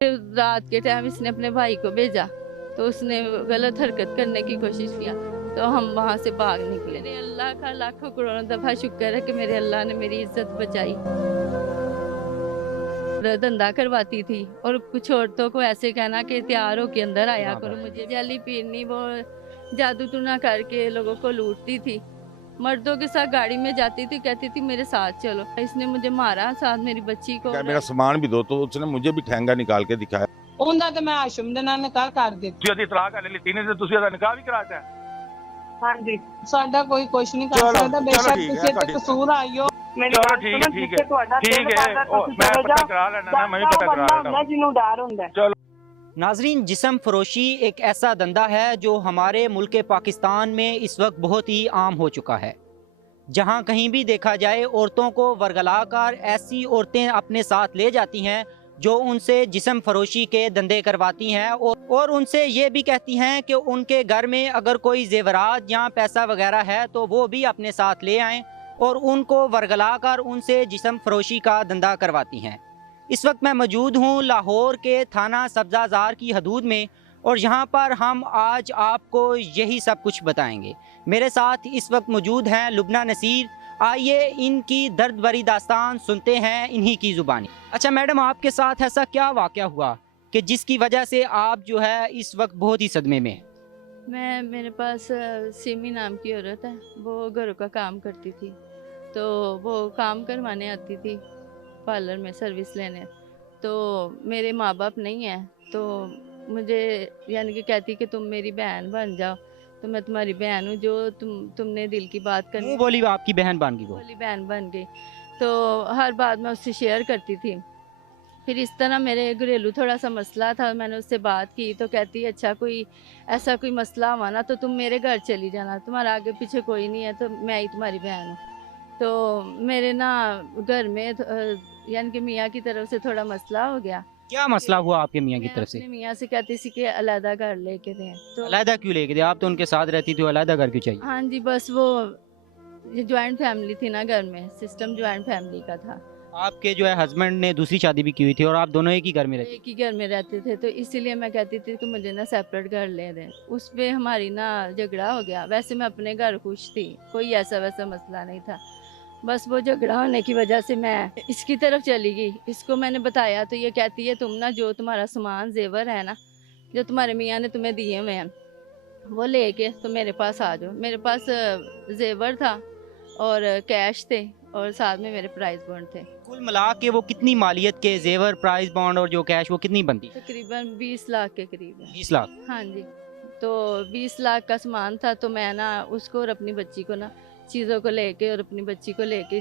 रात के टाइम इसने अपने भाई को भेजा तो उसने गलत हरकत करने की कोशिश किया तो हम वहाँ से भाग निकले। मेरे अल्लाह का लाखों करोड़ों दफा शुक्र है कि मेरे अल्लाह ने मेरी इज्जत बचाई। धंधा करवाती थी और कुछ औरतों को ऐसे कहना कि तैयार होके अंदर आया करो, मुझे जली पीरनी, वो जादू टूना करके लोगों को लूटती थी। मर्दों के साथ गाड़ी में जाती थी, कहती थी मेरे साथ चलो। इसने मुझे मारा, साथ मेरी बच्ची को। मेरा सामान भी दो, तो उसने मुझे भी ठेंगा निकाल के दिखाया। ਉਹਦਾ ਤੇ ਮੈਂ ਆਸ਼ਮ ਦੇ ਨਾਲ ਨਿਕਾਹ ਕਰ ਦਿੱਤੀ। ਤੁਸੀਂ ਉਹਦੀ ਤਲਾਕ ਕਰ ਲਈ ਨਹੀਂ ਤੇ ਤੁਸੀਂ ਉਹਦਾ ਨਿਕਾਹ ਵੀ ਕਰਾਤਾ। ਹਾਂਜੀ ਸਾਡਾ ਕੋਈ ਕੁਛ ਨਹੀਂ ਕਰ ਚਲੋ, ਸਕਦਾ, ਬੇਸ਼ੱਕ ਠੀਕ ਹੈ, ਤੁਸੀਂ ਤੇ ਤੁਹਾਡੀ- ਕਸੂਰ ਆਇਓ। ਚਲੋ ਠੀਕ ਹੈ ਠੀਕ ਹੈ ਮੈਂ ਪਤਾ ਕਰਾ ਲੈਣਾ ਨਾ, ਮੈਂ ਵੀ ਪਤਾ ਕਰਾ ਲੈਣਾ ਜਿਹਨੂੰ ਡਰ ਹੁੰਦਾ। ਚਲੋ। नाजरीन, जिस्म फरोशी एक ऐसा धंधा है जो हमारे मुल्क पाकिस्तान में इस वक्त बहुत ही आम हो चुका है। जहां कहीं भी देखा जाए औरतों को वरगला कर ऐसी औरतें अपने साथ ले जाती हैं जो उनसे जिस्म फरोशी के धंधे करवाती हैं और उनसे ये भी कहती हैं कि उनके घर में अगर कोई जेवरात या पैसा वगैरह है तो वो भी अपने साथ ले आएँ और उनको वरगला कर उनसे जिस्म फरोशी का धंधा करवाती हैं। इस वक्त मैं मौजूद हूँ लाहौर के थाना सब्ज़ाज़ार की हदूद में और यहाँ पर हम आज आपको यही सब कुछ बताएंगे। मेरे साथ इस वक्त मौजूद हैं लुबना नसीर। आइए इनकी दर्द भरी दास्तान सुनते हैं इन्हीं की ज़ुबानी। अच्छा मैडम, आपके साथ ऐसा क्या वाक़या हुआ कि जिसकी वजह से आप जो है इस वक्त बहुत ही सदमे में हैं? मेरे पास सिमी नाम की औरत है, वो घरों का काम करती थी, तो वो काम करवाने आती थी पार्लर में सर्विस लेने। तो मेरे माँ बाप नहीं हैं, तो मुझे यानी कि कहती कि तुम मेरी बहन बन जाओ, तो मैं तुम्हारी बहन हूँ, जो तुमने दिल की बात करनी बोली आपकी बहन बन गई, बोली बहन बन गई। तो हर बात मैं उससे शेयर करती थी। फिर इस तरह मेरे घरेलू थोड़ा सा मसला था, मैंने उससे बात की तो कहती अच्छा कोई ऐसा कोई मसला हुआ ना तो तुम मेरे घर चली जाना, तुम्हारा आगे पीछे कोई नहीं है, तो मैं ही तुम्हारी बहन हूँ। तो मेरे ना घर में यानी कि मियाँ की तरफ से थोड़ा मसला हो गया। क्या मसला हुआ आपके मियाँ की तरफ से? मियाँ से कहती थी कि अलहदा घर लेके दें, तो अलहदा क्यों लेके दे? आप तो उनके साथ रहती थी, अलहदा घर क्यों चाहिए? हाँ जी, बस वो ये ज्वाइंट फैमिली थी ना, घर में सिस्टम ज्वाइंट फैमिली का था। आपके जो है हस्बैंड ने दूसरी शादी भी की हुई थी और आप दोनों एक ही घर में रहते? एक ही घर में रहते थे, तो इसीलिए मैं कहती थी कि मुझे ना सेपरेट घर ले दें। उस पर हमारी ना झगड़ा हो गया। वैसे मैं अपने घर खुश थी, कोई ऐसा वैसा मसला नहीं था, बस वो झगड़ा होने की वजह से मैं इसकी तरफ चली गई। इसको मैंने बताया तो ये कहती है तुम ना जो तुम्हारा सामान जेवर है ना, जो तुम्हारे मियाँ ने तुम्हें दिए हुए हैं, वो लेके तो मेरे पास आ जाओ। मेरे पास जेवर था और कैश थे और साथ में मेरे प्राइस बॉन्ड थे। कुल मिला के वो कितनी मालियत के जेवर, प्राइस बॉन्ड और जो कैश, वो कितनी बनती? तकरीबन 20 लाख के करीब है। 20 लाख? हाँ जी। तो 20 लाख का सामान था, तो मैं ना उसको और अपनी बच्ची को ना चीज़ों को लेके और अपनी बच्ची को लेके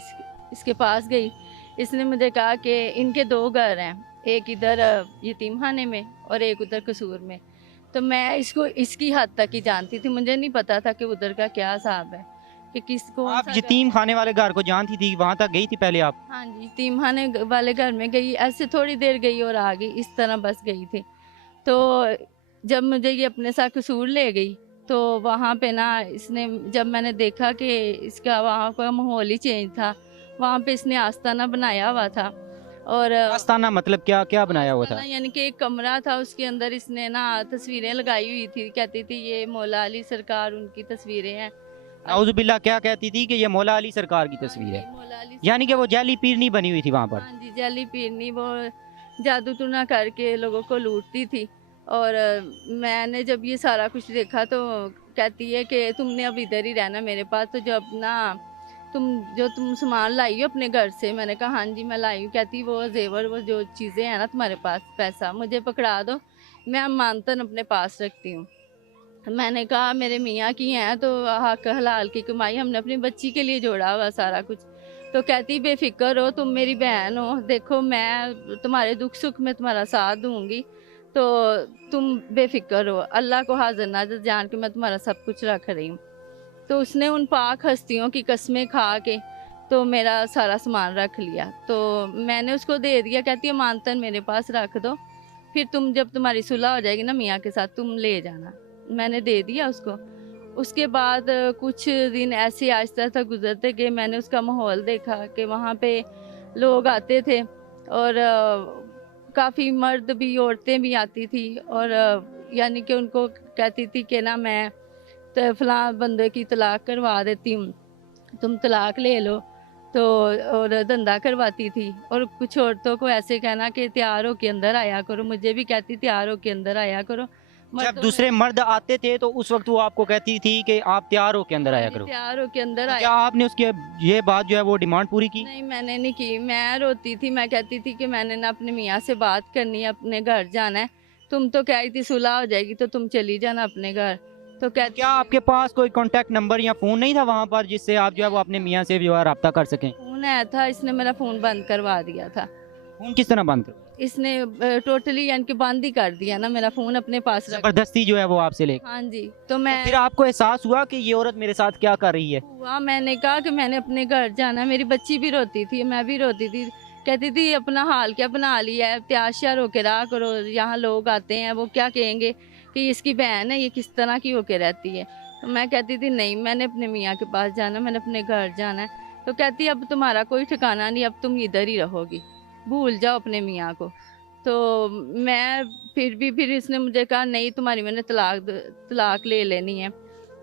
इसके पास गई। इसने मुझे कहा कि इनके 2 घर हैं, एक इधर यतीम खाने में और एक उधर कसूर में। तो मैं इसको इसकी हद तक ही जानती थी, मुझे नहीं पता था कि उधर का क्या हिसाब है कि किसको। आप यतीम खाने वाले घर को जानती थी? वहाँ तक गई थी पहले आप? हाँ जी, यतीम खाने वाले घर में गई, ऐसे थोड़ी देर गई और आ गई, इस तरह बस गई थी। तो जब मुझे ये अपने साथ कसूर ले गई तो वहाँ पे ना इसने, जब मैंने देखा कि इसका वहाँ का माहौल ही चेंज था, वहाँ पे इसने आस्ताना बनाया हुआ था। और आस्ताना मतलब क्या क्या बनाया हुआ था? यानी कि एक कमरा था, उसके अंदर इसने ना तस्वीरें लगाई हुई थी, कहती थी ये मौला अली सरकार उनकी तस्वीरें हैं। नाउजुबिल्लाह, क्या कहती थी कि ये मौला अली सरकार की तस्वीर है? यानी कि वो जाली पीरनी बनी हुई थी वहाँ पर? हाँ जी, जाली पीरनी, वो जादू टूना करके लोगों को लूटती थी। और मैंने जब ये सारा कुछ देखा तो कहती है कि तुमने अब इधर ही रहना मेरे पास, तो जब ना तुम सामान लाई हो अपने घर से। मैंने कहा हाँ जी मैं लाई हूँ। कहती वो जेवर, वो जो चीज़ें हैं ना तुम्हारे पास, पैसा मुझे पकड़ा दो, मैं अमानतन अपने पास रखती हूँ। मैंने कहा मेरे मियाँ की हैं तो हक हलाल की कमाई, हमने अपनी बच्ची के लिए जोड़ा हुआ सारा कुछ। तो कहती बेफिक्र हो, तुम मेरी बहन हो, देखो मैं तुम्हारे दुख सुख में तुम्हारा साथ दूंगी, तो तुम बेफिक्र हो, अल्लाह को हाजिर नाज़र जान के मैं तुम्हारा सब कुछ रख रही हूँ। तो उसने उन पाक हस्तियों की कस्में खा के तो मेरा सारा सामान रख लिया। तो मैंने उसको दे दिया, कहती है मानतन मेरे पास रख दो, फिर तुम जब तुम्हारी सुलह हो जाएगी ना मियाँ के साथ, तुम ले जाना। मैंने दे दिया उसको। उसके बाद कुछ दिन ऐसे आहिस्ता आहिस्ता गुजरते गए। मैंने उसका माहौल देखा कि वहाँ पे लोग आते थे और काफ़ी मर्द भी औरतें भी आती थी और यानी कि उनको कहती थी कि ना मैं तो फलां बंदे की तलाक करवा देती हूँ, तुम तलाक ले लो। तो और धंधा करवाती थी और कुछ औरतों को ऐसे कहना कि तैयार हो के अंदर आया करो, मुझे भी कहती तैयार हो के अंदर आया करो। जब मर्दों दूसरे ने- मर्द आते थे तो उस वक्त वो आपको कहती थी कि आप तैयार हो के अंदर आया करो। तैयार हो के अंदर तो आया। क्या आपने उसकी ये बात जो है वो डिमांड पूरी की? नहीं, मैंने नहीं की। मैं रोती थी, मैं कहती थी कि मैंने ना अपने मियाँ से बात करनी है, अपने घर जाना है। तुम तो कह रही थी सुलह हो जाएगी तो तुम चली जाना अपने घर। तो कहती क्या आपके पास कोई कांटेक्ट नंबर या फ़ोन नहीं था वहाँ पर जिससे आप जो है वो अपने मियाँ से जो है रब्ता कर सकें? फोन आया था, इसने मेरा फ़ोन बंद करवा दिया था। फ़ोन किस तरह बंद कर? इसने टोटली यानी कि बंद ही कर दिया ना, मेरा फ़ोन अपने पास रख। ज़बरदस्ती जो है वो आपसे ले। हाँ जी, तो मैं फिर आपको एहसास हुआ कि ये औरत मेरे साथ क्या कर रही है? हुआ, मैंने कहा कि मैंने अपने घर जाना है। मेरी बच्ची भी रोती थी, मैं भी रोती थी, कहती थी अपना हाल क्या बना लिया है, तैयार श्यार होके रहा करो, यहाँ लोग आते हैं वो क्या कहेंगे कि इसकी बहन है, ये किस तरह की होके रहती है। तो मैं कहती थी नहीं, मैंने अपने मियाँ के पास जाना है, मैंने अपने घर जाना है। तो कहती अब तुम्हारा कोई ठिकाना नहीं, अब तुम इधर ही रहोगी, भूल जाओ अपने मियाँ को। तो मैं फिर इसने मुझे कहा नहीं, तुम्हारी मैंने तलाक ले लेनी है।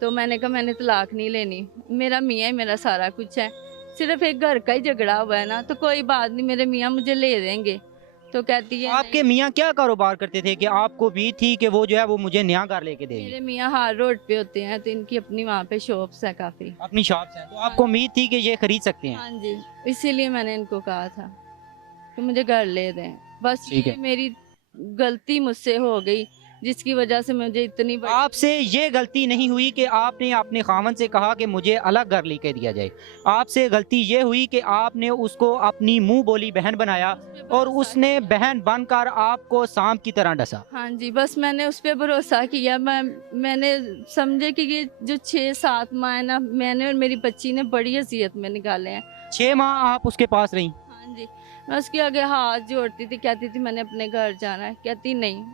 तो मैंने कहा मैंने तलाक नहीं लेनी, मेरा मियाँ ही मेरा सारा कुछ है, सिर्फ एक घर का ही झगड़ा हुआ है ना, तो कोई बात नहीं, मेरे मियाँ मुझे ले देंगे। तो कहती है आपके मियाँ क्या कारोबार करते थे कि आपको भी थी कि वो जो है वो मुझे नया घर लेके नहीं, देंगे? मेरे मियाँ हार रोड पे होते हैं, तो इनकी अपनी वहाँ पे शॉप्स है काफ़ी। अपनी शॉप से, तो आपको उम्मीद थी कि ये खरीद सकते हैं? हाँ जी, इसीलिए मैंने इनको कहा था कि मुझे घर ले दें। बस ठीक ये है। मेरी गलती मुझसे हो गई, जिसकी वजह से मुझे इतनी बड़ी आपसे ये गलती नहीं हुई कि आपने अपने खामन से कहा कि मुझे अलग घर लेके दिया जाए। आपसे गलती ये हुई कि आपने उसको अपनी मुंह बोली बहन बनाया और उसने बहन बनकर आपको सांप की तरह डसा। हाँ जी, बस मैंने उस पर भरोसा किया। मैंने समझे कि ये जो 6-7 माह है ना, मैंने और मेरी बच्ची ने बड़ी अजियत में निकाले हैं। 6 माह आप उसके पास रहीं? हाँ जी, मैं उसके आगे हाथ जोड़ती थी, कहती थी मैंने अपने घर जाना है, कहती नहीं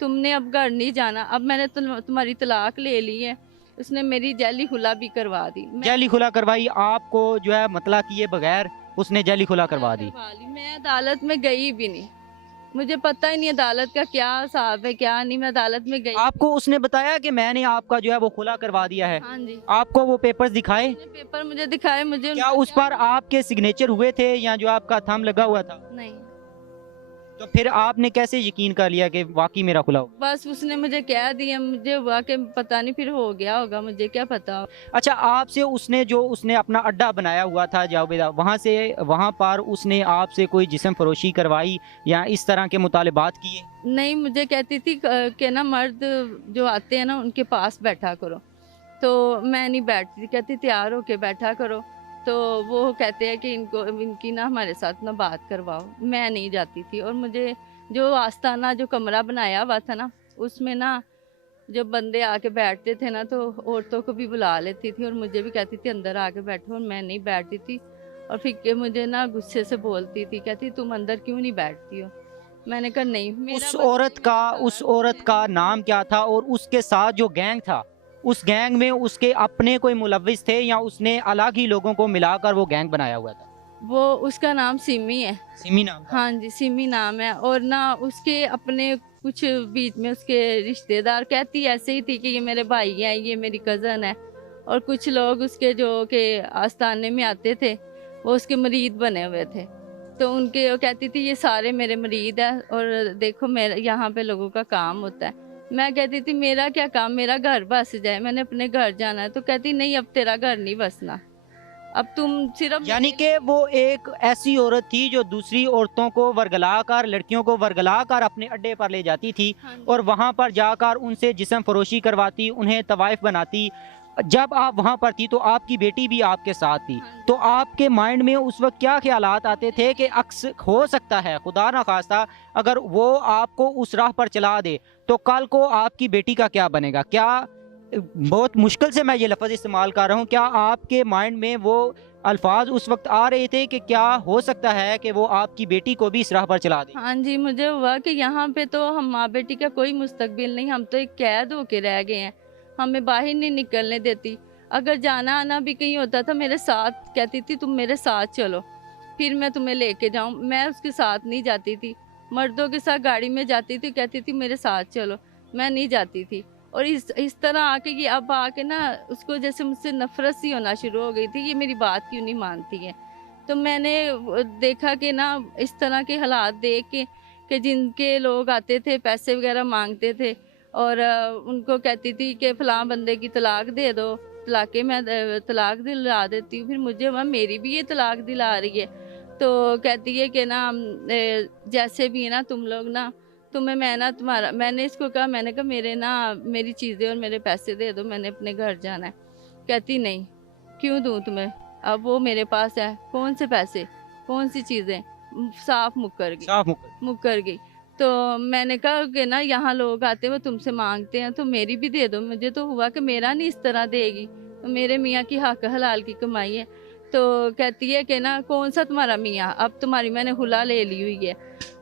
तुमने अब घर नहीं जाना, अब मैंने तुम्हारी तलाक ले ली है। उसने मेरी जैली खुला भी करवा दी। जाली खुला करवाई आपको जो है मतलब किए बगैर उसने जाली खुला करवा दी। मैं अदालत में गई भी नहीं, मुझे पता ही नहीं अदालत का क्या हिसाब है क्या नहीं, मैं अदालत में गई। आपको उसने बताया कि मैंने आपका जो है वो खुला करवा दिया है? हाँ जी, आपको वो पेपर्स दिखाए? पेपर मुझे दिखाए, मुझे क्या उस पर आपके सिग्नेचर हुए थे या जो आपका थंब लगा हुआ था? नहीं, तो फिर आपने कैसे यकीन कर लिया कि वाकई मेरा खुला हो? बस उसने मुझे कह दिया, मुझे हुआ कि पता नहीं फिर हो गया होगा, मुझे क्या पता। अच्छा, आपसे उसने अपना अड्डा बनाया हुआ था जावेदा, वहाँ पर उसने आपसे कोई जिस्म फरोशी करवाई या इस तरह के मुतालिबात किए? नहीं, मुझे कहती थी कि ना मर्द जो आते हैं ना उनके पास बैठा करो, तो मैं नहीं बैठती थी, कहती तैयार होके बैठा करो। तो वो कहते हैं कि इनकी ना हमारे साथ ना बात करवाओ, मैं नहीं जाती थी। और मुझे जो आस्ताना जो कमरा बनाया हुआ था ना, उसमें ना जब बंदे आके बैठते थे ना, तो औरतों को भी बुला लेती थी और मुझे भी कहती थी अंदर आके बैठो, और मैं नहीं बैठती थी। और फिर के मुझे ना गुस्से से बोलती थी, कहती तुम अंदर क्यों नहीं बैठती हो। मैंने कहा नहीं, उस औरत का नाम क्या था और उसके साथ जो गैंग था, उस गैंग में उसके अपने कोई मुलव्विस थे या उसने अलग ही लोगों को मिलाकर वो गैंग बनाया हुआ था? वो उसका नाम सिमी है। सिमी नाम था? हाँ जी, सिमी नाम है। और ना उसके अपने कुछ बीच में उसके रिश्तेदार, कहती ऐसे ही थी कि ये मेरे भाई हैं, ये मेरी कज़न है। और कुछ लोग उसके जो के आस्थाने में आते थे, वो उसके मरीद बने हुए थे, तो उनके वो कहती थी ये सारे मेरे मरीद हैं और देखो मेरा यहाँ पे लोगों का काम होता है। मैं कहती थी मेरा क्या काम, मेरा घर बस जाए, मैंने अपने घर जाना है। तो कहती नहीं, अब तेरा घर नहीं बसना, अब तुम सिर्फ यानी कि वो एक ऐसी औरत थी जो दूसरी औरतों को वर्गलाकर, लड़कियों को वर्गलाकर अपने अड्डे पर ले जाती थी हाँ जी। और वहाँ पर जाकर उनसे जिस्म फरोशी करवाती, उन्हें तवाइफ बनाती। जब आप वहाँ पर थी तो आपकी बेटी भी आपके साथ थी, हाँ। तो आपके माइंड में उस वक्त क्या ख्यालात आते थे कि अक्स हो सकता है खुदा ना खास्ता अगर वो आपको उस राह पर चला दे तो कल को आपकी बेटी का क्या बनेगा? क्या, बहुत मुश्किल से मैं ये लफ्ज़ इस्तेमाल कर रहा हूँ, क्या आपके माइंड में वो अल्फाज उस वक्त आ रहे थे कि क्या हो सकता है कि वो आपकी बेटी को भी इस राह पर चला दे? हाँ जी, मुझे हुआ कि यहाँ पे तो हम माँ बेटी का कोई मुस्तकबिल नहीं, हम तो एक कैद होके रह गए हैं, हमें बाहर नहीं निकलने देती। अगर जाना आना भी कहीं होता था मेरे साथ, कहती थी तुम मेरे साथ चलो फिर मैं तुम्हें लेके जाऊँ, मैं उसके साथ नहीं जाती थी। मर्दों के साथ गाड़ी में जाती थी, कहती थी मेरे साथ चलो, मैं नहीं जाती थी। और इस तरह आके कि अब आके ना उसको जैसे मुझसे नफरत सी होना शुरू हो गई थी, ये मेरी बात क्यों नहीं मानती है। तो मैंने देखा कि ना इस तरह के हालात देख के कि जिनके लोग आते थे पैसे वगैरह मांगते थे और उनको कहती थी कि फलां बंदे की तलाक दे दो, तलाक दिला देती हूँ, फिर मुझे वहाँ मेरी भी ये तलाक दिला रही है। तो कहती है कि ना जैसे भी है ना तुम लोग ना, तुम्हें मैं ना तुम्हारा, मैंने इसको कहा, मैंने कहा मेरे ना मेरी चीज़ें और मेरे पैसे दे दो, मैंने अपने घर जाना है। कहती नहीं, क्यों दूँ तुम्हें, अब वो मेरे पास है, कौन से पैसे, कौन सी चीज़ें, साफ मुकर गई, मुकर गई। तो मैंने कहा कि ना यहाँ लोग आते हैं वो तुमसे मांगते हैं तो मेरी भी दे दो। मुझे तो हुआ कि मेरा नहीं इस तरह देगी, तो मेरे मियाँ की हक हलाल की कमाई है। तो कहती है कि ना कौन सा तुम्हारा मियाँ, अब तुम्हारी मैंने हुला ले ली हुई है।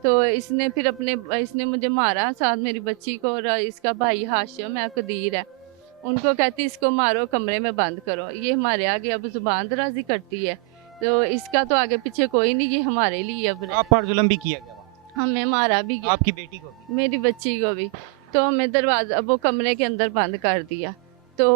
तो इसने फिर इसने मुझे मारा, साथ मेरी बच्ची को, और इसका भाई हाशिम है, कदीर है, उनको कहती इसको मारो, कमरे में बंद करो। ये हमारे आगे अब जुबान दराजी करती है, तो इसका तो आगे पीछे कोई नहीं, ये हमारे लिए अब आप पर जुल्म भी किया गया, हमें मारा भी गया, आपकी बेटी को भी, मेरी बच्ची को भी। तो हमें दरवाज़ा वो कमरे के अंदर बंद कर दिया। तो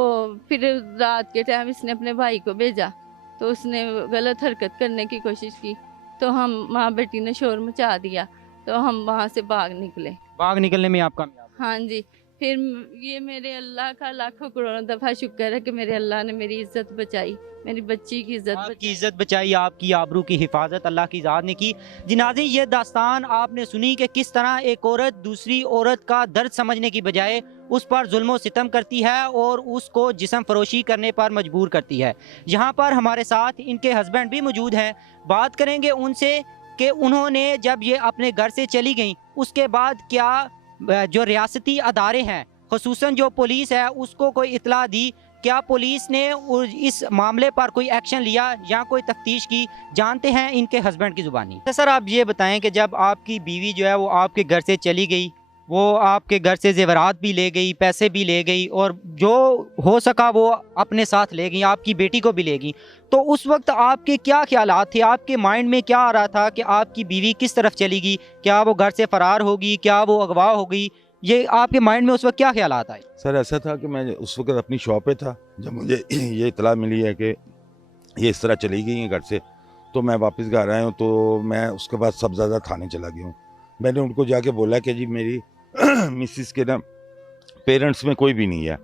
फिर रात के टाइम इसने अपने भाई को भेजा, तो उसने गलत हरकत करने की कोशिश की, तो हम माँ बेटी ने शोर मचा दिया, तो हम वहाँ से भाग निकले। भाग निकलने में आप कामयाब हुए। हाँ जी। फिर ये मेरे अल्लाह का लाखों करोड़ों दफ़ा शुक्र है कि मेरे अल्लाह ने मेरी इज़्ज़त बचाई, मेरी बच्ची की इज़्ज़त आपकी बचाई। इज्जत बचाई, आपकी आबरू की हिफाजत अल्लाह की ज़ात ने की। जी नाज़रीन, ये दास्तान आपने सुनी कि किस तरह एक औरत दूसरी औरत का दर्द समझने की बजाय उस पर जुल्म सितम करती है और उसको जिस्म फरोशी करने पर मजबूर करती है। यहाँ पर हमारे साथ इनके हस्बैंड भी मौजूद हैं, बात करेंगे उनसे कि उन्होंने जब ये अपने घर से चली गई उसके बाद क्या जो रियासती अदारे हैं, खुसूसन जो पुलिस है, उसको कोई इतला दी, क्या पुलिस ने इस मामले पर कोई एक्शन लिया या कोई तफ्तीश की, जानते हैं इनके हस्बैंड की ज़ुबानी। तो सर आप ये बताएं कि जब आपकी बीवी जो है वो आपके घर से चली गई, वो आपके घर से जेवरात भी ले गई, पैसे भी ले गई और जो हो सका वो अपने साथ ले गई, आपकी बेटी को भी ले गई, तो उस वक्त आपके क्या ख्यालात थे, आपके माइंड में क्या आ रहा था कि आपकी बीवी किस तरफ चली गई, क्या वो घर से फरार होगी, क्या वो अगवा हो गई, ये आपके माइंड में उस वक्त क्या ख्यालात आए? सर ऐसा था कि मैं उस वक्त अपनी शॉप पे था, जब मुझे ये इतला मिली है कि ये इस तरह चली गई हैं घर से, तो मैं वापस घर आया हूँ। तो मैं उसके बाद सबज़्यादा थाने चला गया हूँ। मैंने उनको जाके बोला कि जी मेरी मिसिस के ना पेरेंट्स में कोई भी नहीं है,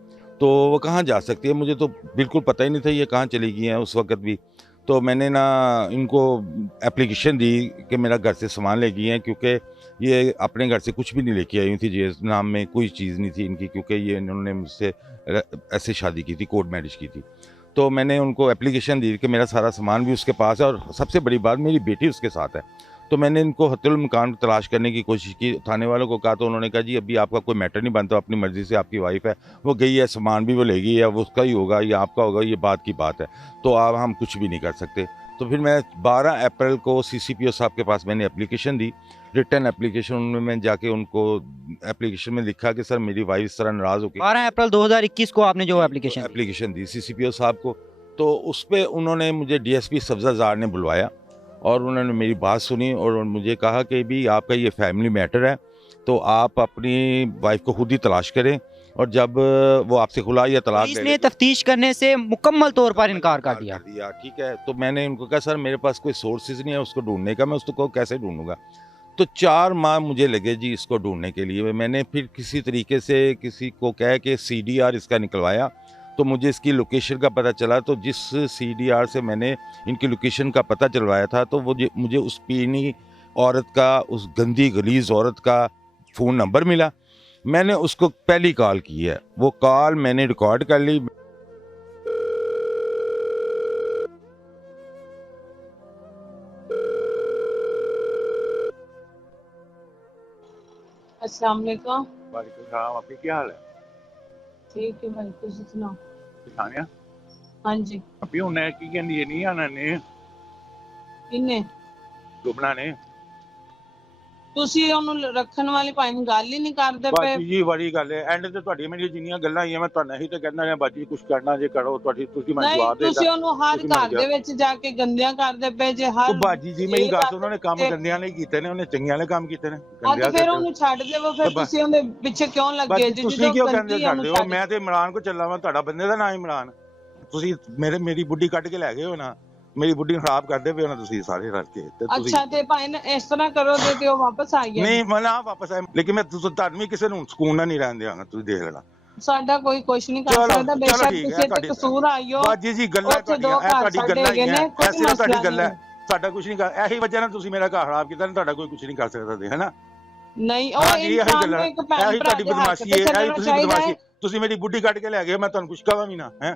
तो वो कहाँ जा सकती है, मुझे तो बिल्कुल पता ही नहीं था ये कहाँ चली गई हैं उस वक्त भी। तो मैंने ना इनको एप्लीकेशन दी कि मेरा घर से सामान ले गई हैं, क्योंकि ये अपने घर से कुछ भी नहीं लेके आई हुई थी, जी नाम में कोई चीज़ नहीं थी इनकी, क्योंकि ये इन्होंने मुझसे ऐसे शादी की थी, कोर्ट मैरिज की थी। तो मैंने उनको एप्लीकेशन दी कि मेरा सारा सामान भी उसके पास है और सबसे बड़ी बात मेरी बेटी उसके साथ है। तो मैंने इनको हत्तुल मकान तलाश करने की कोशिश की, थाने वालों को कहा, तो उन्होंने कहा जी अभी आपका कोई मैटर नहीं बनता, अपनी मर्ज़ी से आपकी वाइफ है, वो गई है, सामान भी वो ले गई है, वो उसका ही होगा या आपका होगा, ये बात की बात है, तो अब हम कुछ भी नहीं कर सकते। तो फिर मैं 12 अप्रैल को CCPO साहब के पास मैंने एप्लीकेशन दी, रिटर्न एप्लीकेशन। उनमें मैं जाके उनको एप्लीकेशन में लिखा कि सर मेरी वाइफ इस तरह नाराज़ होकर 12 अप्रैल 2021 को आपने जो एप्लीकेशन दी CCPO साहब को, तो उस पर उन्होंने मुझे DSP सब्ज़ा ज़ार ने बुलवाया और उन्होंने मेरी बात सुनी और मुझे कहा कि भी आपका ये फैमिली मैटर है, तो आप अपनी वाइफ को खुद ही तलाश करें, और जब वो आपसे खुला या तलाक दे इसने तफ्तीश करने से मुकम्मल तौर पर इनकार कर दिया। ठीक है। तो मैंने उनको कहा सर मेरे पास कोई सोर्सेज नहीं है उसको ढूंढने का, मैं उसको कैसे ढूंढूंगा। तो 4 माह मुझे लगे जी इसको ढूंढने के लिए। मैंने फिर किसी तरीके से किसी को कह के CDR इसका निकलवाया, तो मुझे इसकी लोकेशन का पता चला। तो जिस CDR से मैंने इनकी लोकेशन का पता चलवाया था, तो वो मुझे उस पीनी औरत का, उस गंदी गलीज औरत का फ़ोन नंबर मिला। मैंने उसको पहली कॉल की है, वो कॉल मैंने रिकॉर्ड कर ली। अस्सलाम वालेकुम। वालेकुम सलाम, आपकी क्या हाल है? ठीक है भाई, कुछ सुनाओ। दिखाने हाँ जी। अभी उन्हें की कहनी ये नहीं आना ने किन्ने? डुबना ने ਤੁਸੀਂ ਉਹਨੂੰ ਰੱਖਣ ਵਾਲੀ ਭਾਈ ਨੂੰ ਗੱਲ ਹੀ ਨਹੀਂ ਕਰਦੇ ਪਏ। ਬਾਜੀ ਜੀ ਬੜੀ ਗੱਲ ਹੈ, ਐਂਡ ਤੇ ਤੁਹਾਡੀ ਮੇਰੀ ਜਿੰਨੀਆਂ ਗੱਲਾਂ ਆਈਆਂ ਮੈਂ ਤੁਹਾਨੂੰ ਇਹੀ ਤੇ ਕਹਿੰਦਾ ਰਿਹਾ ਬਾਜੀ ਕੁਝ ਕਰਨਾ ਜੇ ਕਰੋ, ਤੁਸੀਂ ਮੈਨੂੰ ਨਹੀਂ ਜਵਾਬ ਦੇ ਤੁਸੀਂ ਉਹਨੂੰ ਹਰ ਤੁਸੀਂ ਮੰਨ ਘਰ ਦੇ ਵਿੱਚ ਜਾ ਕੇ ਗੰਦਿਆਂ ਕਰਦੇ ਪਏ ਜੇ ਹਰ ਬਾਜੀ ਜੀ ਮੇਰੀ ਗੱਲ ਸੁਣੋ, ਉਹਨਾਂ ਨੇ ਕੰਮ ਗੰਦਿਆਂ ਨਹੀਂ ਕੀਤੇ ਨੇ, ਉਹਨੇ ਚੰਗਿਆਂ ਵਾਲੇ ਕੰਮ ਕੀਤੇ ਨੇ। ਅੱਜ ਫਿਰ ਉਹਨੂੰ ਛੱਡ ਦੇਵੋ, ਫਿਰ ਤੁਸੀਂ ਉਹਦੇ ਪਿੱਛੇ ਕਿਉਂ ਲੱਗੇ ਬਾਜੀ ਜੀ? ਤੁਸੀਂ ਕਿਉਂ ਕਹਿੰਦੇ ਛੱਡ ਦਿਓ? ਮੈਂ ਤੇ ਇਮਰਾਨ ਕੋ ਚੱਲਾ ਵਾਂ, ਤੁਹਾਡਾ ਬੰਦੇ ਦਾ ਨਾਮ ਇਮਰਾਨ। ਤੁਸੀਂ ਮੇਰੀ ਬੁੱਢੀ ਕੱਢ ਕੇ ਲੈ ਗਏ ਹੋ ਨਾ, ਮੇਰੀ ਬੁੱਢੀ ਨੂੰ ਖਰਾਬ ਕਰਦੇ ਪਏ ਹੋ ਨਾ ਤੁਸੀਂ ਸਾਰੇ ਰਲ ਕੇ। ਤੇ ਤੁਸੀਂ ਅੱਛਾ ਤੇ ਭਾਈ ਨੇ ਇਸ ਤਰ੍ਹਾਂ ਕਰੋਗੇ ਤੇ ਉਹ ਵਾਪਸ ਆ ਗਿਆ? ਨਹੀਂ ਮੈਂ ਨਾ ਵਾਪਸ ਆਇਆ, ਲੇਕਿਨ ਮੈਂ ਤੁਹਾਨੂੰ ਵੀ ਕਿਸੇ ਨੂੰ ਸਕੂਨ ਨਾਲ ਨਹੀਂ ਰਹਿਣ ਦਿਆਂਗਾ, ਤੁਸੀਂ ਦੇਖ ਲੈਣਾ। ਸਾਡਾ ਕੋਈ ਕੁਛ ਨਹੀਂ ਕਰ ਸਕਦਾ, ਬੇਸ਼ੱਕ ਤੁਸੀਂ ਤੇ ਕਸੂਰ ਆਇਓ। ਬਾਜੀ ਜੀ ਗੱਲਾਂ ਤੁਹਾਡੀਆਂ, ਇਹ ਤੁਹਾਡੀ ਗੱਲਾਂ ਹੀ ਹੈ, ਐਸੀ ਨਾ ਤੁਹਾਡੀ ਗੱਲ ਹੈ, ਸਾਡਾ ਕੁਝ ਨਹੀਂ ਕਰ, ਇਹੀ ਵਜ੍ਹਾ ਨਾਲ ਤੁਸੀਂ ਮੇਰਾ ਘਰ ਖਰਾਬ ਕੀਤਾ, ਤੁਹਾਡਾ ਕੋਈ ਕੁਝ ਨਹੀਂ ਕਰ ਸਕਦਾ ਤੇ, ਹੈਨਾ? ਨਹੀਂ ਉਹ ਇਨਸਾਨ ਨੂੰ ਇੱਕ ਭੈਣ ਭਰਾ ਤੁਹਾਡੀ ਦੇ ਹੱਕ ਬਦਮਾਸ਼ੀ ਤੇ ਹੈ, ਚੱਲਣਾ ਤੁਸੀਂ ਚਾਹੀਦਾ ਬਦਮਾਸ਼ੀ, ਹੈ। ਤੁਸੀਂ ਮੇਰੀ ਬੁੱਢੀ ਕੱਢ ਕੇ ਲੈ ਗਏ, ਮੈਂ ਤੁਹਾਨੂੰ ਕੁਝ ਕਹਾਂ ਵੀ ਨਾ, ਹੈ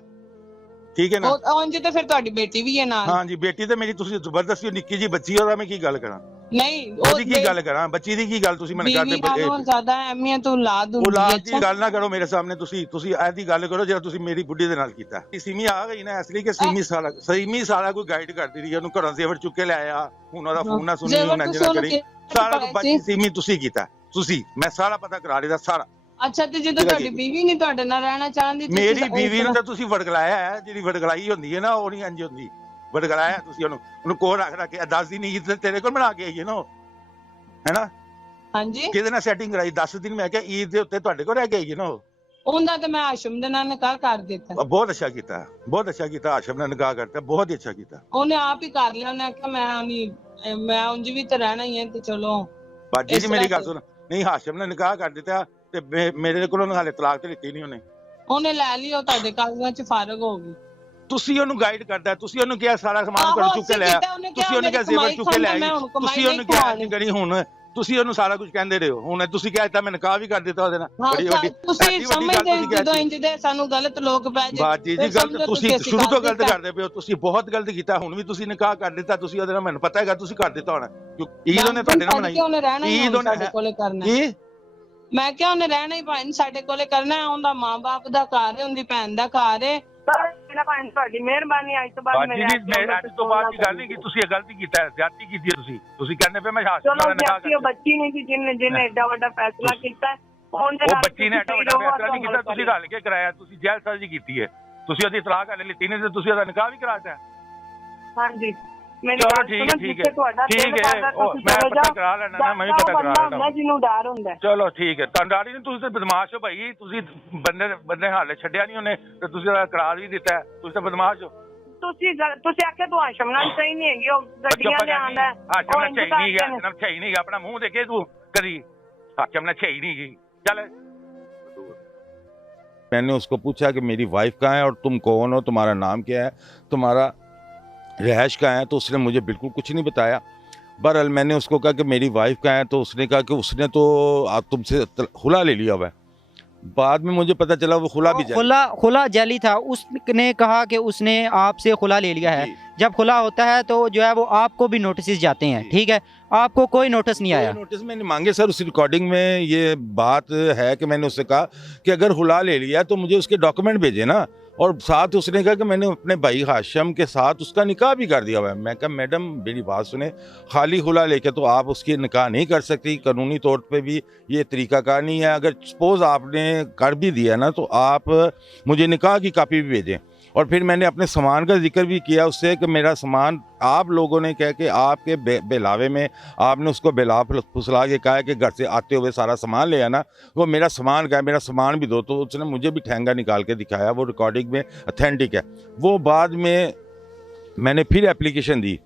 ਠੀਕ ਹੈ ਨਾ? ਉਂਝ ਤੇ ਫਿਰ ਤੁਹਾਡੀ ਬੇਟੀ ਵੀ ਹੈ ਨਾਲ। ਹਾਂਜੀ ਬੇਟੀ ਤੇ ਮੇਰੀ, ਤੁਸੀਂ ਜ਼ਬਰਦਸਤੀ ਨਿੱਕੀ ਜੀ ਬੱਚੀ ਉਹਦਾ ਮੈਂ ਕੀ ਗੱਲ ਕਰਾਂ? ਨਹੀਂ ਉਹਦੀ ਕੀ ਗੱਲ ਕਰਾਂ? ਬੱਚੀ ਦੀ ਕੀ ਗੱਲ ਤੁਸੀਂ ਮੈਨੂੰ ਕਰਦੇ? ਬੀਵੀ ਨਾਲੋਂ ਜ਼ਿਆਦਾ ਅਹਿਮੀਅਤ ਔਲਾਦ ਹੁੰਦੀ ਹੈ। ਔਲਾਦ ਦੀ ਗੱਲ ਨਾ ਕਰੋ ਮੇਰੇ ਸਾਹਮਣੇ, ਤੁਸੀਂ ਐਦੀ ਗੱਲ ਕਰੋ ਜਿਹੜਾ ਤੁਸੀਂ ਮੇਰੀ ਬੁੱਢੀ ਦੇ ਨਾਲ ਕੀਤਾ। ਸਿਮੀ ਆ ਗਈ ਨਾ ਇਸ ਲਈ ਕਿ ਸਿਮੀ ਸਾਰਾ ਕੋਈ ਗਾਈਡ ਕਰਦੀ ਰਹੀ, ਉਹਨੂੰ ਘਰੋਂ ਜ਼ੇਵਰ ਚੁੱਕ ਕੇ ਲਿਆਇਆ, ਹੁਣ ਉਹਦਾ ਫੋਨ ਨਾ ਸੁਣੀ, ਹੁਣ ਨਾ ਕਰੀ, ਸਾਰਾ ਬੱਚੀ ਸਿਮੀ ਤੁਸੀਂ ਕੀਤਾ, ਤੁਸੀਂ ਮੈਂ ਸਾਰਾ ਪਤਾ ਕਰਾ ਲਿਆ ਸਾਰਾ। ਅੱਛਾ ਤੇ ਜਦੋਂ ਤੁਹਾਡੀ ਬੀਵੀ ਨਹੀਂ ਤੁਹਾਡੇ ਨਾਲ ਰਹਿਣਾ ਚਾਹੁੰਦੀ, ਮੇਰੀ ਬੀਵੀ ਨੂੰ ਤਾਂ ਤੁਸੀਂ ਵੜਗਲਾਇਆ ਹੈ, ਜਿਹੜੀ ਵੜਗਲਾਈ ਹੁੰਦੀ ਹੈ ਨਾ ਉਹ ਨਹੀਂ ਇੰਜ ਹੁੰਦੀ। ਵੜਗਲਾਇਆ ਤੁਸੀਂ ਉਹਨੂੰ ਕੋਲ ਰੱਖ ਕੇ 10 ਦਿਨ ਈਦ ਤੇਰੇ ਕੋਲ ਬਣਾ ਕੇ ਆਈ ਹੈ ਨਾ, ਹੈਨਾ? ਹਾਂਜੀ ਕਿਹਦੇ ਨਾਲ ਸੈਟਿੰਗ ਕਰਾਈ? 10 ਦਿਨ ਮੈਂ ਕਿਹਾ ਈਦ ਦੇ ਉੱਤੇ ਤੁਹਾਡੇ ਕੋਲ ਰਹਿ ਕੇ ਆਈ ਹੈ ਨਾ। ਉਹਦਾ ਤੇ ਮੈਂ ਆਸ਼ਮ ਦੇ ਨਾਲ ਨਿਕਾਹ ਕਰ ਦਿੱਤਾ। ਬਹੁਤ ਅੱਛਾ ਕੀਤਾ, ਬਹੁਤ ਅੱਛਾ ਕੀਤਾ, ਆਸ਼ਮ ਨਾਲ ਨਿਕਾਹ ਕਰਤਾ, ਬਹੁਤ ਹੀ ਅੱਛਾ ਕੀਤਾ। ਉਹਨੇ ਆਪ ਹੀ ਕਰ ਲਿਆ, ਉਹਨੇ ਆਖਿਆ ਮੈਂ ਉਂਝ ਵੀ ਤੇ ਰਹਿਣਾ ਹੀ ਹੈ ਤੇ ਚਲੋ। ਬਾਜੀ ਜੀ ਮੇਰੀ ਗੱਲ ਸੁਣ, ਨਹੀਂ ਹਾਸ਼ਮ ਨੇ ਨਿਕਾਹ ਕਰ ਦਿੱਤਾ ਤੇ ਮੇਰੇ ਕੋਲੋਂ ਹਾਲੇ ਤਲਾਕ ਤੇ ਲਿੱਤੀ ਨਹੀਂ ਉਹਨੇ ਲੈ ਲਈ, ਉਹ ਤੁਹਾਡੇ ਕਾਗਜ਼ਾਂ 'ਚ ਫਾਰਗ ਹੋ ਗਈ। ਤੁਸੀਂ ਉਹਨੂੰ ਗਾਈਡ ਕਰਦਾ, ਤੁਸੀਂ ਉਹਨੂੰ ਕਿਹਾ ਸਾਰਾ ਸਮਾਨ ਘਰੋਂ ਚੁੱਕ ਕੇ ਲਿਆ, ਤੁਸੀਂ ਉਹਨੂੰ ਕਿਹਾ ਜ਼ੇਵਰ ਚੁੱਕ ਕੇ ਲਿਆਈ, ਤੁਸੀਂ ਉਹਨੂੰ ਕਿਹਾ ਨਹੀਂ ਕਰੀ, ਹੁਣ ਤੁਸੀਂ ਉਹਨੂੰ ਸਾਰਾ ਕੁਝ ਕਹਿੰਦੇ ਰਹੇ ਹੋ, ਹੁਣ ਤੁਸੀਂ ਕਿਹਾ ਤਾਂ ਮੈਂ ਨਿਕਾਹ ਵੀ ਕਰ ਦਿੱਤਾ ਉਹਦੇ ਨਾਲ। ਬੜੀ ਵੱਡੀ ਤੁਸੀਂ ਸਮਝਦੇ ਜਦੋਂ ਇੰਜ ਦੇ ਸਾਨੂੰ ਗਲਤ ਲੋਕ ਪੈ ਜਾਏ। ਬਾਜੀ ਜੀ ਗਲਤ ਤੁਸੀਂ ਸ਼ੁਰੂ ਤੋਂ ਗਲਤ ਕਰਦੇ ਪਏ ਹੋ, ਤੁਸੀਂ ਬਹੁਤ ਗਲਤ ਕੀਤਾ, ਹੁਣ ਵੀ ਤੁਸੀਂ ਨਿਕਾਹ ਕਰ ਦਿੱਤਾ, ਤੁਸੀਂ ਉਹਦੇ ਨਾਲ, ਮੈਨੂੰ ਪਤਾ ਹੈਗਾ ਤੁਸੀਂ ਕਰ ਦਿੱਤਾ ਹੋਣਾ, ਈਦ ਉਹਨੇ ਤੁਹਾਡੇ ਨਾਲ ਬਣਾਈ, ਈਦ ਉਹਨੇ ਸਾਡੇ ਕੋਲੇ ਕਰਨਾ। ਕੀ ਮੈਂ ਕਿਹਾ ਉਹਨੇ ਰਹਿਣਾ ਹੀ ਭਾਈ ਸਾਡੇ ਕੋਲੇ ਕਰਨਾ ਹੈ, ਉਹਦਾ ਮਾਂ-ਬਾਪ ਦਾ ਘਰ ਹੈ, ਉਹਦੀ ਭੈਣ ਦਾ ਘਰ ਹੈ। ਤੁਹਾਡੀ ਮਿਹਰਬਾਨੀ, ਅੱਜ ਤੋਂ ਬਾਅਦ ਮੇਰੇ ਅੱਜ ਤੋਂ ਬਾਅਦ ਦੀ ਗੱਲ ਨਹੀਂ ਕਿ ਤੁਸੀਂ ਇਹ ਗਲਤੀ ਕੀਤਾ ਹੈ, ਜ਼ਿਆਦਤੀ ਕੀਤੀ ਹੈ ਤੁਸੀਂ ਕਹਿੰਦੇ ਪਏ ਮੈਂ ਹਾਸ਼ਮ ਨਾਲ ਨਿਕਾਹ ਕਰ। ਉਹ ਬੱਚੀ ਨਹੀਂ ਸੀ ਜਿਹਨੇ ਐਡਾ ਵੱਡਾ ਫੈਸਲਾ ਕੀਤਾ, ਉਹ ਬੱਚੀ ਨੇ ਐਡਾ ਵੱਡਾ ਫੈਸਲਾ ਨਹੀਂ ਕੀਤਾ, ਤੁਸੀਂ ਰਲ ਕੇ ਕਰਾਇਆ, ਤੁਸੀਂ ਜੈਲ ਸਾਜ਼ੀ ਕੀਤੀ ਹੈ, ਤੁਸੀਂ ਉਹਦੀ ਤਲਾਕ ਹਲੇ ਲਿੱਤੀ ਨਹੀਂ ਤੇ ਤੁਸੀਂ ਉਹਦਾ ਨਿਕਾਹ ਵੀ ਕਰਾਤਾ। ਹਾਂਜੀ ਚਲੋ ਠੀਕ ਹੈ, ਠੀਕ ਹੈ, ਮੈਂ ਪਤਾ ਕਰਾ ਲੈਣਾ, ਮੈਂ ਵੀ ਪਤਾ ਕਰਾ ਲੈਣਾ, ਜਿਹਨੂੰ ਡਰ ਹੁੰਦਾ। ਚਲੋ ਠੀਕ ਹੈ, ਤੁਹਾਨੂੰ ਡਰ ਹੀ ਨਹੀਂ, ਤੁਸੀਂ ਤਾਂ ਬਦਮਾਸ਼ ਹੋ ਭਾਈ, ਤੁਸੀਂ ਬੰਦੇ ਹਾਲੇ ਛੱਡਿਆ ਨਹੀਂ ਉਹਨੇ ਤੇ ਤੁਸੀਂ ਉਹਦਾ ਕਰਾਰ ਵੀ ਦਿੱਤਾ, ਤੁਸੀਂ ਤਾਂ ਬਦਮਾਸ਼ ਹੋ। ਤੁਸੀਂ ਆਖਿਆ ਤੂੰ ਆਸ਼ਮ ਨਾਲ ਸਹੀ ਨਹੀਂ ਹੈਗੀ, ਉਹ ਗੱਡੀਆਂ ਲਿਆਂਦਾ ਆਸ਼ਮ ਨਾਲ ਸਹੀ ਨਹੀਂ ਗਿਆ, ਨਾਲ ਸਹੀ ਨਹੀਂ ਗਿਆ, ਆਪਣਾ ਮੂੰਹ ਦੇਖੇ ਤੂੰ करी, हाकिम ने सही नहीं की। चले मैंने उसको पूछा कि मेरी वाइफ कहाँ है और तुम कौन हो, तुम्हारा नाम क्या है, तुम्हारा रिहाइश कहाँ है, तो उसने मुझे बिल्कुल कुछ नहीं बताया। बहरहाल मैंने उसको कहा कि मेरी वाइफ कहाँ है, तो उसने कहा कि उसने तो तुमसे खुला ले लिया हुआ है। बाद में मुझे पता चला वो खुला भी खुला जाली था। उसने कहा कि उसने आपसे खुला ले लिया है। जब खुला होता है तो जो है वो आपको भी नोटिस जाते हैं, ठीक है, आपको कोई नोटिस नहीं आया? नोटिस मैंने मांगे सर, उस रिकॉर्डिंग में ये बात है कि मैंने उससे कहा कि अगर खुला ले लिया तो मुझे उसके डॉक्यूमेंट भेजे ना, और साथ उसने कहा कि मैंने अपने भाई हाशिम के साथ उसका निकाह भी कर दिया हुआ है। मैं कहा मैडम मेरी बात सुने, खाली खुला लेके तो आप उसकी निकाह नहीं कर सकती, कानूनी तौर पे भी ये तरीकाकार नहीं है। अगर सपोज़ आपने कर भी दिया ना, तो आप मुझे निकाह की कापी भी भेजें। और फिर मैंने अपने सामान का जिक्र भी किया उससे कि मेरा सामान आप लोगों ने कह के आपके बेलावे में आपने उसको बेला फुसला के कहा कि घर से आते हुए सारा सामान ले आना, वो मेरा सामान का है, मेरा सामान भी दो। तो उसने मुझे भी ठेंगा निकाल के दिखाया, वो रिकॉर्डिंग में अथेंटिक है। वो बाद में मैंने फिर एप्लीकेशन दी,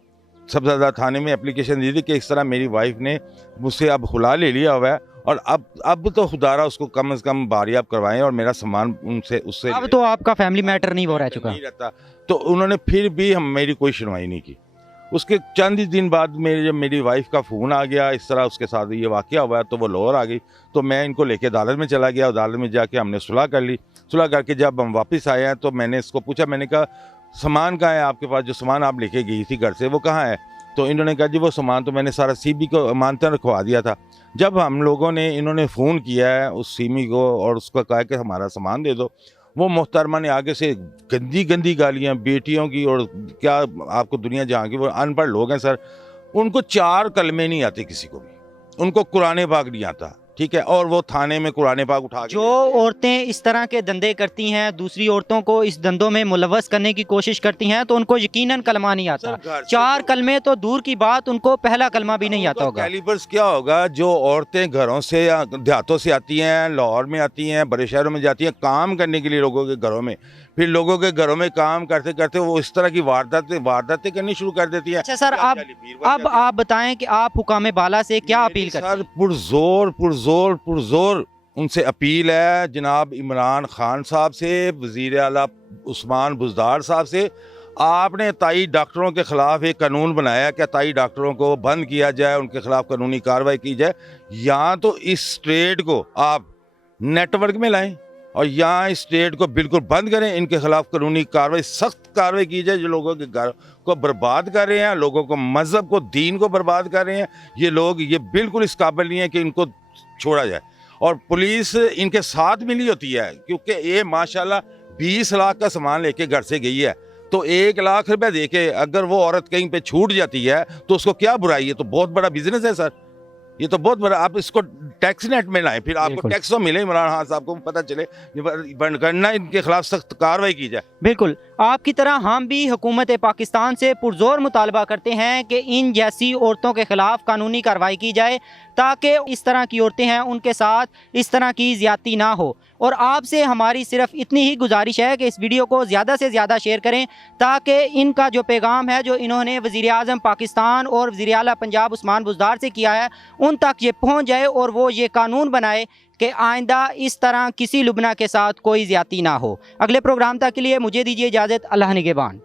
सबज़्यादा थाने में एप्लीकेशन दी थी कि इस तरह मेरी वाइफ ने मुझसे अब खुला ले लिया हुआ है, और अब तो खुदारा उसको कम से कम बारियाब करवाएं और मेरा सामान उससे अब तो आपका फैमिली मैटर नहीं हो रह चुका नहीं रहता। तो उन्होंने फिर भी मेरी कोई सुनवाई नहीं की। उसके चंद ही दिन बाद जब मेरी वाइफ का फ़ोन आ गया, इस तरह उसके साथ ये वाक़या हुआ है, तो वो लाहौर आ गई। तो मैं इनको लेके अदालत में चला गया। अदालत में जाके हमने सुलह कर ली। सुलह करके जब हम वापस आए हैं तो मैंने इसको पूछा, मैंने कहा सामान कहाँ है आपके पास, जो सामान आप लेके गई थी घर से वो कहाँ है? तो इन्होंने कहा जी वो सामान तो मैंने सारा सीबी को अमानतन रखवा दिया था। जब हम लोगों ने इन्होंने फ़ोन किया है उस सीमी को और उसको कहा कि हमारा सामान दे दो, वो मोहतरमा ने आगे से गंदी गंदी गालियाँ बेटियों की, और क्या आपको दुनिया जहाँ की, वो अनपढ़ लोग हैं सर, उनको 4 कलमे नहीं आते किसी को भी। ان کو قرآن پاک نہیں آتا, ٹھیک ہے, اور وہ تھانے میں قرآن پاک اٹھا کے جو عورتیں اس طرح کے دندے کرتی ہیں, دوسری عورتوں کو اس دندوں میں ملوث کرنے کی کوشش کرتی ہیں, تو ان کو یقیناً کلمہ نہیں آتا. سر گھر سے 4 کلمے تو دور کی بات, ان کو پہلا کلمہ بھی نہیں آتا ہوگا. کیلیبرز کیا ہوگا, جو عورتیں گھروں سے یا دیہاتوں سے آتی ہیں, لاہور میں آتی ہیں, بڑے شہروں میں جاتی ہیں کام کرنے کے لیے لوگوں کے گھروں میں, پھر لوگوں کے گھروں میں کام کرتے کرتے وہ اس طرح کی وارداتیں کرنی شروع کر دیتی ہیں. اچھا سر, اب آپ بتائیں کہ آپ حکام بالا سے کیا اپیل کرتے ہیں؟ سر پرزور ان سے اپیل ہے جناب عمران خان صاحب سے, وزیر اعلیٰ عثمان بزدار صاحب سے, آپ نے تائی ڈاکٹروں کے خلاف ایک قانون بنایا کہ تائی ڈاکٹروں کو بند کیا جائے, ان کے خلاف قانونی کارروائی کی جائے. یا تو اس ٹریڈ کو آپ نیٹ ورک میں لائیں اور یہاں اس ٹریڈ کو بالکل بند کریں, ان کے خلاف قانونی کارروائی, سخت کارروائی کی جائے. جو لوگوں کے گھر کو برباد کر رہے ہیں, لوگوں کو مذہب کو, دین کو برباد کر رہے ہیں, یہ لوگ یہ بالکل اس قابل نہیں ہے کہ ان کو چھوڑا جائے. اور پولیس ان کے ساتھ ملی ہوتی ہے, کیونکہ یہ ماشاءاللہ 20 لاکھ کا سامان لے کے گھر سے گئی ہے, تو 1 لاکھ روپے دے کے اگر وہ عورت کہیں پہ چھوٹ جاتی ہے تو اس کو کیا برائی ہے؟ تو بہت بڑا بزنس ہے سر, یہ تو بہت بڑا. آپ اس کو ٹیکس نیٹ میں لائیں, پھر آپ کو ٹیکس تو ملے, عمران خان صاحب کو پتہ چلے, بند کرنا, ان کے خلاف سخت کارروائی کی جائے. بالکل آپ کی طرح ہم بھی حکومت پاکستان سے پرزور مطالبہ کرتے ہیں کہ ان جیسی عورتوں کے خلاف قانونی کارروائی کی جائے, تاکہ اس طرح کی عورتیں ہیں ان کے ساتھ اس طرح کی زیادتی نہ ہو. اور آپ سے ہماری صرف اتنی ہی گزارش ہے کہ اس ویڈیو کو زیادہ سے زیادہ شیئر کریں, تاکہ ان کا جو پیغام ہے جو انہوں نے وزیر اعظم پاکستان اور وزیر اعلیٰ پنجاب عثمان بزدار سے کیا ہے, ان تک یہ پہنچ جائے اور وہ یہ قانون بنائے کہ آئندہ اس طرح کسی لبنہ کے ساتھ کوئی زیادتی نہ ہو. اگلے پروگرام تک کے لیے مجھے دیجیے اجازت. اللہ نگہبان.